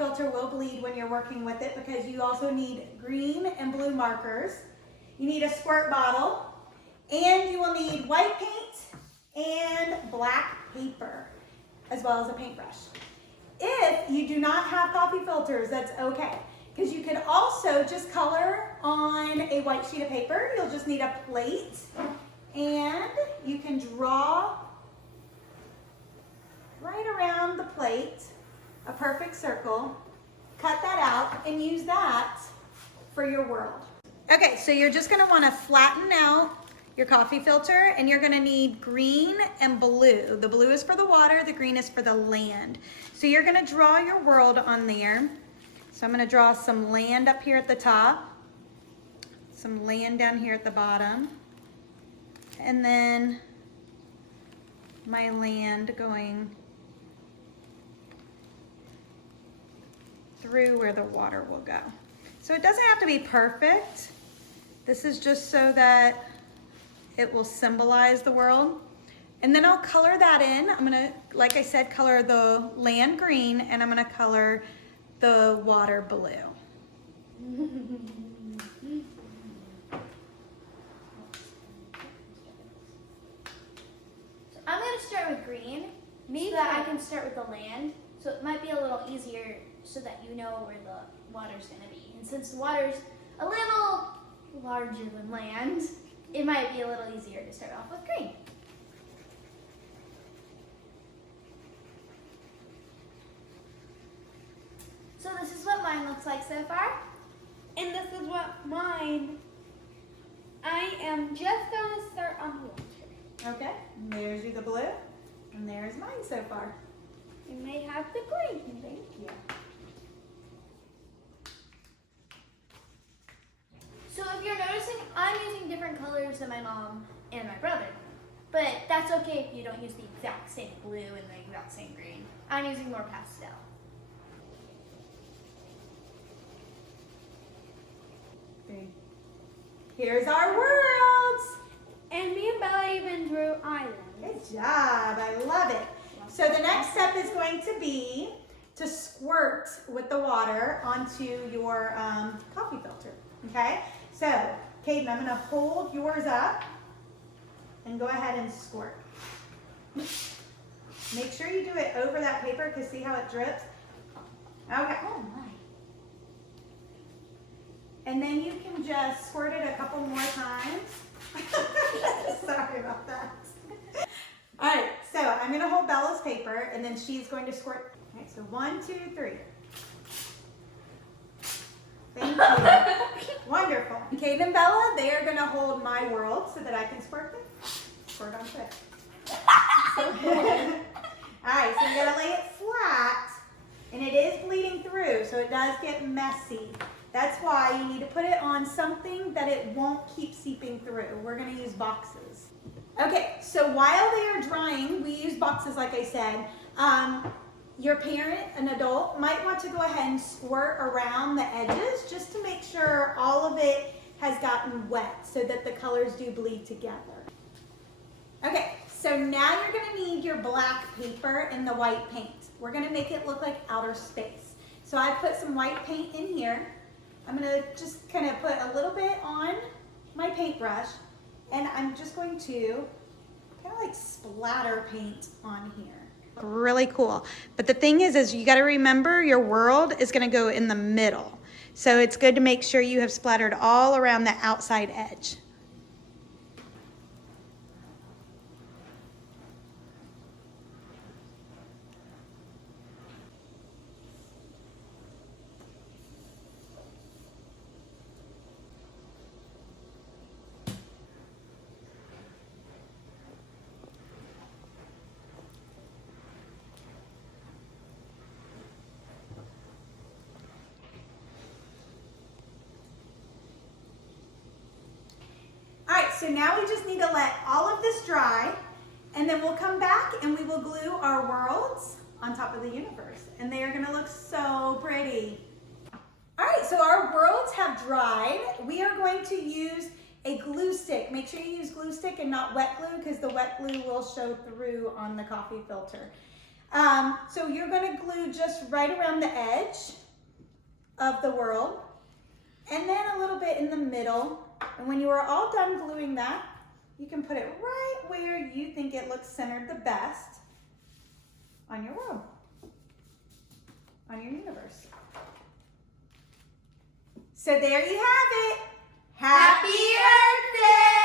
filter will bleed when you're working with it because you also need green and blue markers. You need a squirt bottle, and you will need white paint and black paper, as well as a paintbrush. If you do not have coffee filters, that's okay, because you could also just color on a white sheet of paper. You'll just need a plate, and you can draw right around the plate a perfect circle, cut that out, and use that for your world. Okay, so you're just gonna wanna flatten out your coffee filter, and you're gonna need green and blue. The blue is for the water, the green is for the land. So you're gonna draw your world on there. So I'm gonna draw some land up here at the top, some land down here at the bottom, and then my land going through where the water will go. So it doesn't have to be perfect. This is just so that it will symbolize the world. And then I'll color that in. I'm gonna, like I said, color the land green, and I'm gonna color the water blue. So I'm gonna start with green, so that I can start with the land. So it might be a little easier so that you know where the water's gonna be. And since the water's a little larger than land, it might be a little easier to start off with green. So this is what mine looks like so far. And this is what mine. I am just gonna start on the water. Okay, and there's you the blue, and there's mine so far. You may have the green. Thank you. So if you're noticing, I'm using different colors than my mom and my brother. But that's okay if you don't use the exact same blue and the exact same green. I'm using more pastel. Here's our worlds. And me and Bella even drew islands. Good job, I love it. So the next step is going to be to squirt with the water onto your coffee filter, okay? So, Caden, I'm gonna hold yours up and go ahead and squirt. Make sure you do it over that paper because see how it drips? Okay. Oh my. And then you can just squirt it a couple more times. Sorry about that. All right, so I'm gonna hold Bella's paper and then she's going to squirt. All right, so 1, 2, 3. Thank you. Wonderful. Kate and Bella, they are gonna hold my world so that I can squirt them. Squirt on it. All right, so you're gonna lay it flat, and it is bleeding through, so it does get messy. That's why you need to put it on something that it won't keep seeping through. We're gonna use boxes. Okay, so while they are drying, we use boxes like I said. Your parent, an adult, might want to go ahead and squirt around the edges just to make sure all of it has gotten wet so that the colors do bleed together. Okay, so now you're gonna need your black paper and the white paint. We're gonna make it look like outer space. So I put some white paint in here. I'm gonna just kind of put a little bit on my paintbrush, and I'm just going to kind of like splatter paint on here. Really cool. But the thing is you gotta remember your world is gonna go in the middle. So it's good to make sure you have splattered all around the outside edge. So now we just need to let all of this dry, and then we'll come back and we will glue our worlds on top of the universe, and they are gonna look so pretty. All right, so our worlds have dried. We are going to use a glue stick. Make sure you use glue stick and not wet glue because the wet glue will show through on the coffee filter. So you're going to glue just right around the edge of the world, and then a little bit in the middle. And when you are all done gluing that, you can put it right where you think it looks centered the best on your world, on your universe. So there you have it. Happy Earth Day!